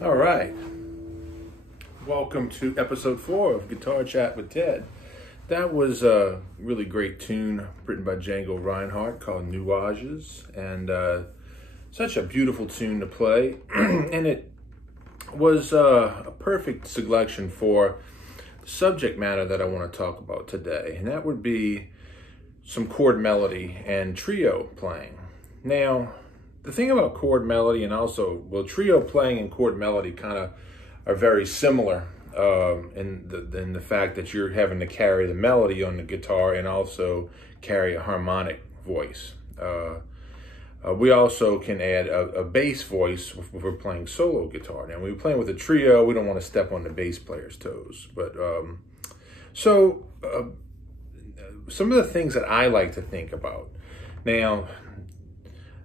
All right, welcome to episode 4 of Guitar Chat with Ted. That was a really great tune written by Django Reinhardt called Nuages, and such a beautiful tune to play. And it was a perfect selection for the subject matter that I want to talk about today, and that would be some chord melody and trio playing. Now, the thing about chord melody and also, well, trio playing and chord melody kind of are very similar in the fact that you're having to carry the melody on the guitar and also carry a harmonic voice. We also can add a bass voice if we're playing solo guitar. Now, when we're playing with a trio, we don't want to step on the bass player's toes. But some of the things that I like to think about. Now,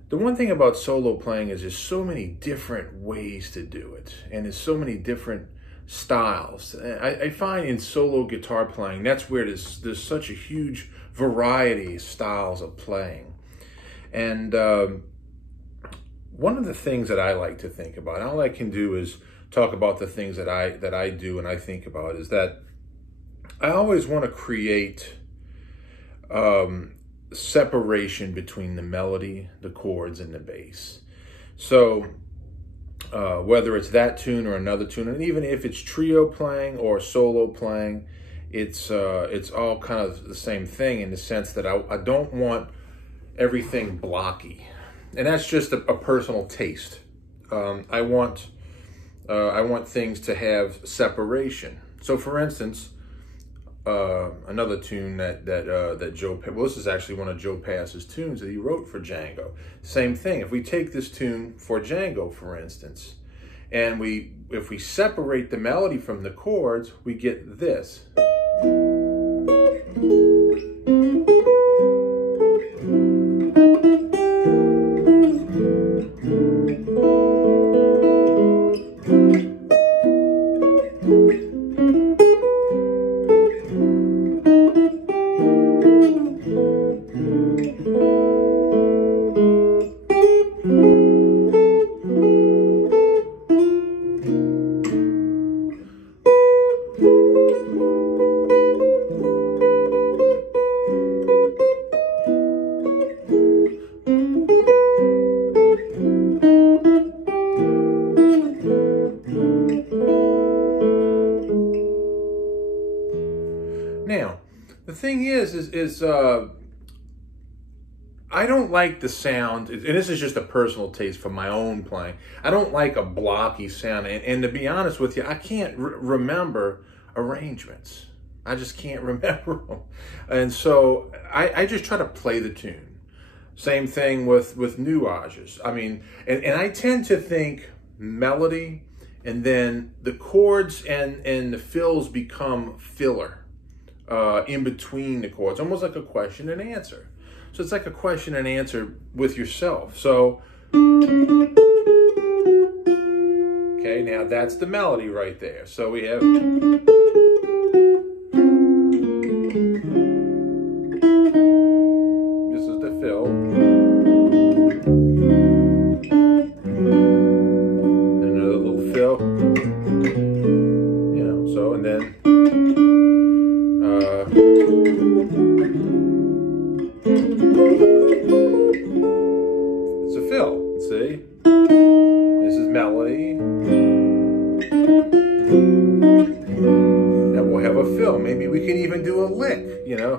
the one thing about solo playing is there's so many different ways to do it, and there's so many different styles. I find in solo guitar playing, that's where there's such a huge variety of styles of playing. And one of the things that I like to think about, all I can do is talk about the things that I do and I think about, is that I always want to create separation between the melody, the chords, and the bass. So whether it's that tune or another tune, and even if it's trio playing or solo playing, it's all kind of the same thing in the sense that I don't want everything blocky, and that's just a personal taste. I want things to have separation. So, for instance, another tune that Joe, well, this is actually one of Joe Pass's tunes that he wrote for Django. Same thing. If we take this tune for Django, for instance, and if we separate the melody from the chords, we get this. Now, the thing is I I don't like the sound, and this is just a personal taste for my own playing. I don't like a blocky sound, and to be honest with you, I can't remember arrangements. I just can't remember them. And so I just try to play the tune. Same thing with Nuages. I mean, and I tend to think melody, and then the chords and the fills become filler in between the chords, almost like a question and answer. So it's like a question and answer with yourself. So, okay, now that's the melody right there. So we have... This is the fill. Another little fill. You know, so, and then... it's a fill, see? This is melody. Now we'll have a fill. Maybe we can even do a lick, you know?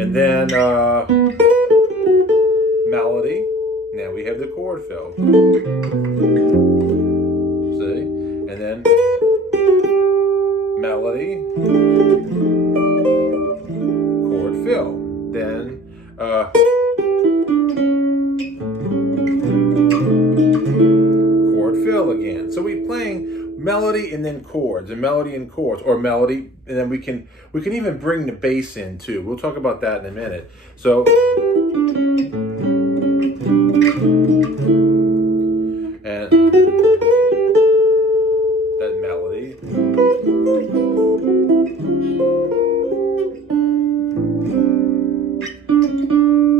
And then melody. Now we have the chord fill. See? And then melody, chord fill, then chord fill again. So we're playing melody and then chords, and melody and chords, or melody, and then we can even bring the bass in too. We'll talk about that in a minute. So and that melody.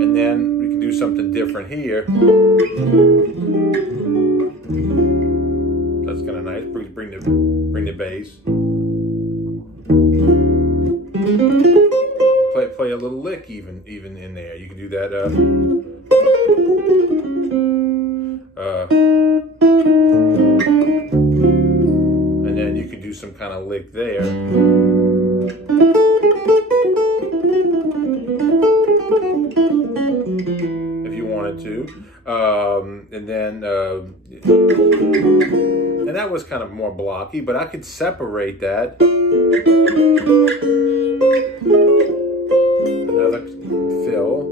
And then we can do something different here. That's kind of nice. Bring the bass. Play a little lick even in there. You can do that. And then you can do some kind of lick there. If you wanted to. And then, and that was kind of more blocky, but I could separate that. Another fill,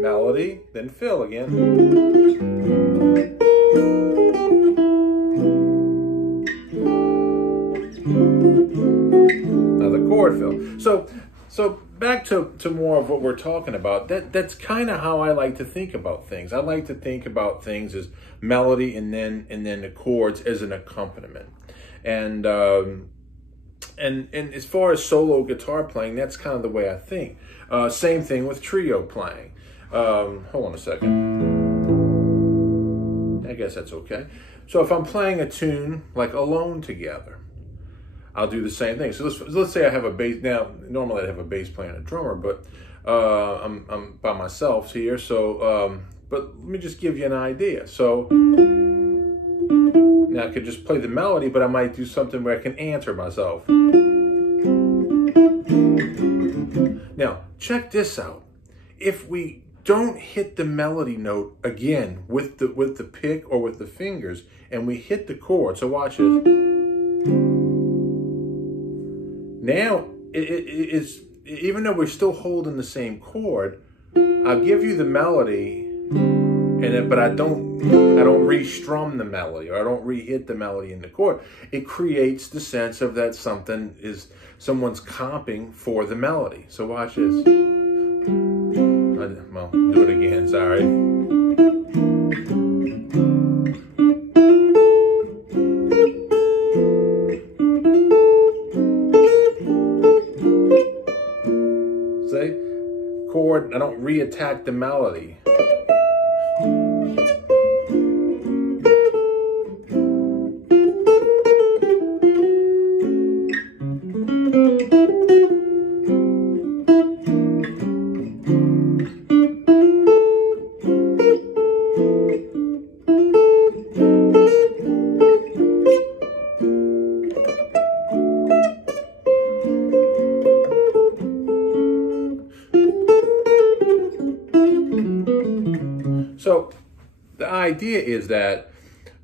melody, then fill again. Another chord fill. So back to more of what we're talking about. That's kind of how I like to think about things. I like to think about things as melody and then the chords as an accompaniment. And as far as solo guitar playing, that's kind of the way I think. Same thing with trio playing. Hold on a second. I guess that's okay. So if I'm playing a tune like Alone Together, I'll do the same thing. So let's say I have a bass. Now, normally I'd have a bass player and a drummer, but I'm by myself here. So, but let me just give you an idea. So now I could just play the melody, but I might do something where I can answer myself. Now, check this out. If we don't hit the melody note again with the pick or with the fingers, and we hit the chord, so watch this. Now, it's even though we're still holding the same chord, I'll give you the melody, but I don't re-strum the melody, or I don't re-hit the melody in the chord. It creates the sense of that someone's comping for the melody. So watch this. Well, do it again, sorry. See? Chord, I don't re-attack the melody. idea is that,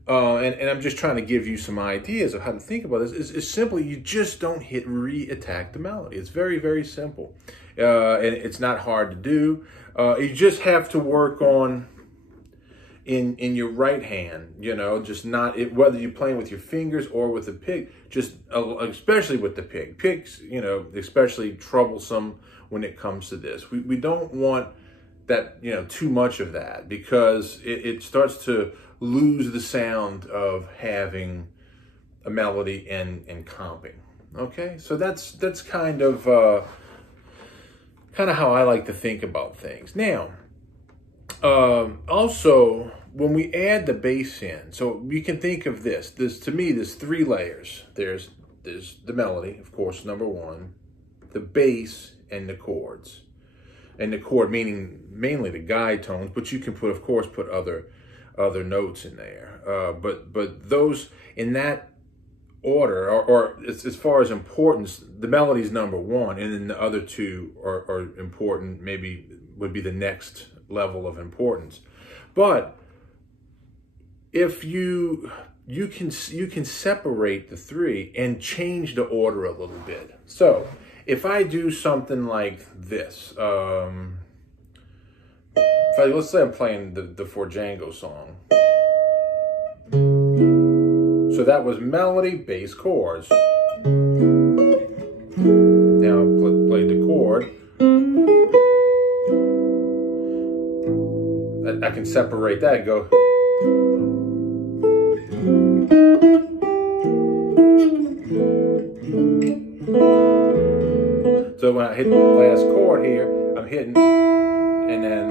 and I'm just trying to give you some ideas of how to think about this, is simply you just don't hit re-attack the melody. It's very, very simple. And it's not hard to do. You just have to work on in your right hand, you know, just not whether you're playing with your fingers or with the pick, just especially with the pick. Picks, you know, especially troublesome when it comes to this. We don't want that, you know, too much of that, because it starts to lose the sound of having a melody and comping. Okay, so that's kind of how I like to think about things. Now, also, when we add the bass in, so you can think of this. To me, there's 3 layers. There's the melody, of course, number 1, the bass, and the chords. And the chord meaning mainly the guide tones, but you can of course put other notes in there. But those in that order, or as far as importance, the melody's number 1, and then the other 2 are important. Maybe would be the next level of importance. But if you can separate the 3 and change the order a little bit. So if I do something like this, let's say I'm playing the For Django song. So that was melody, bass, chords. Now play the chord. I can separate that and go. So when I hit the last chord here, I'm hitting, and then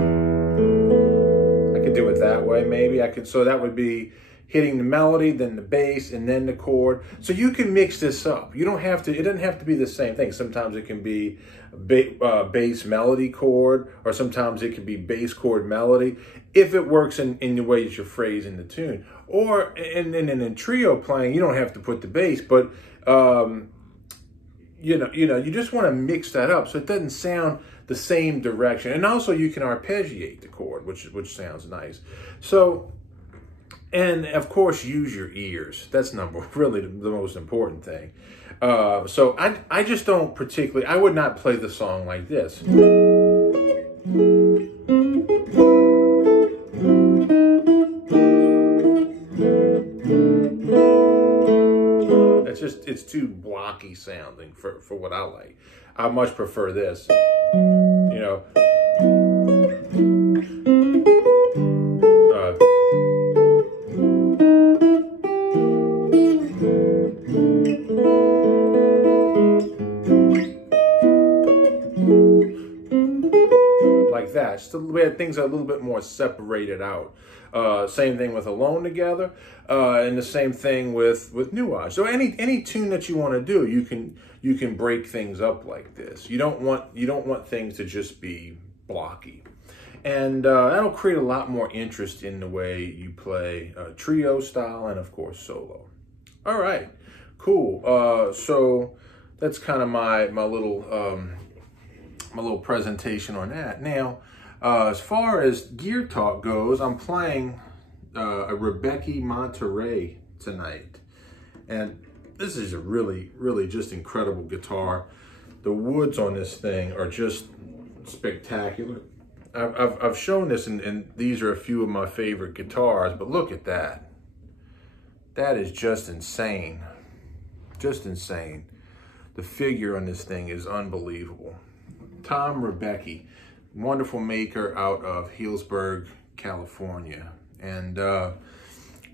I could do it that way. Maybe I could, so that would be hitting the melody, then the bass, and then the chord. So you can mix this up. You don't have to, it doesn't have to be the same thing. Sometimes it can be bass melody chord, or sometimes it can be bass chord melody, if it works in the way that you're phrasing the tune. Or in trio playing, you don't have to put the bass, but you just want to mix that up so it doesn't sound the same direction. And also you can arpeggiate the chord, which sounds nice. So, and of course, use your ears. That's really the most important thing. So I just don't particularly, I would not play the song like this. It's too blocky sounding for what I like. I much prefer this, you know. Like that, just where things are a little bit more separated out. Same thing with Alone Together, and the same thing with Nuages. So any tune that you want to do, you can break things up like this. You don't want things to just be blocky, and that'll create a lot more interest in the way you play trio style and of course solo. All right, cool. So that's kind of my little presentation on that. Now, as far as gear talk goes, I'm playing a Rebecca Monterey tonight. And this is a really, really just incredible guitar. The woods on this thing are just spectacular. I've shown this, and these are a few of my favorite guitars, but look at that. That is just insane. Just insane. The figure on this thing is unbelievable. Tom Rebecca, wonderful maker out of Healdsburg, California. And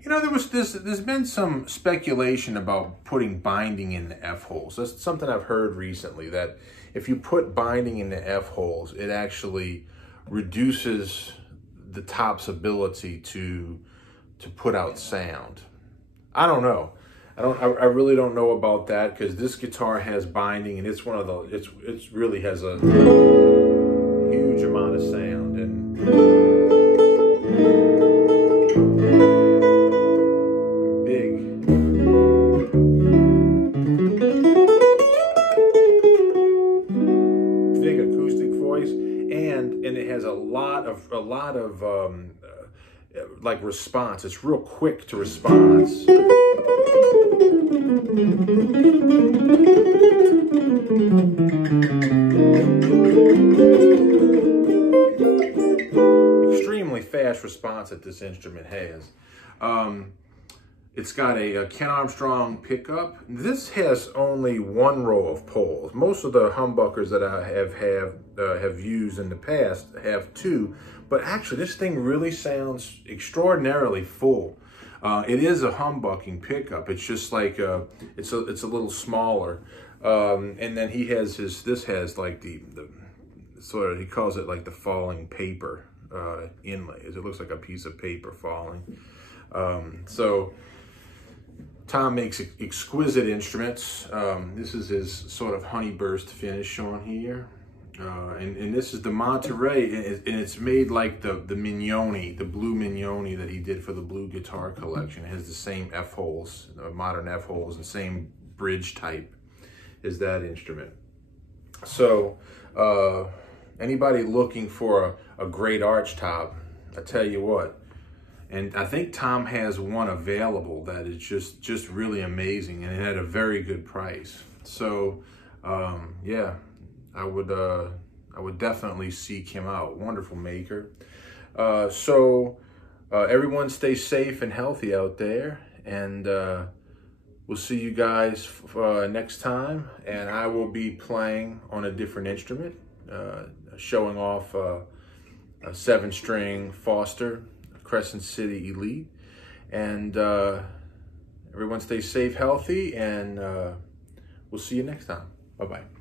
there's been some speculation about putting binding in the F holes. That's something I've heard recently, that if you put binding in the F holes, it actually reduces the top's ability to put out sound. I don't know. I really don't know about that, because this guitar has binding, and it's one of the, it really has a huge amount of sound, and big acoustic voice, and it has a lot of like response. It's real quick to response. Extremely fast response that this instrument has. It's got a Ken Armstrong pickup. This has only one row of poles. Most of the humbuckers that I have used in the past have two, but actually this thing really sounds extraordinarily full. It is a humbucking pickup. It's just like it's a little smaller, and then he has this has like the sort of, he calls it like the falling paper inlays. It looks like a piece of paper falling. So Tom makes exquisite instruments. This is his sort of honeyburst finish on here. And this is the Monterey, and it's made like the Mignoni, the blue Mignoni that he did for the blue guitar collection. It has the same F-holes, modern F-holes, and same bridge type as that instrument. So anybody looking for a great arch top, I tell you what, and I think Tom has one available that is just really amazing, and it had a very good price. So yeah, I would definitely seek him out. Wonderful maker. So everyone stay safe and healthy out there, and we'll see you guys next time. And I will be playing on a different instrument, showing off a 7-string Foster Crescent City Elite. And everyone stay safe, healthy, and we'll see you next time. Bye-bye.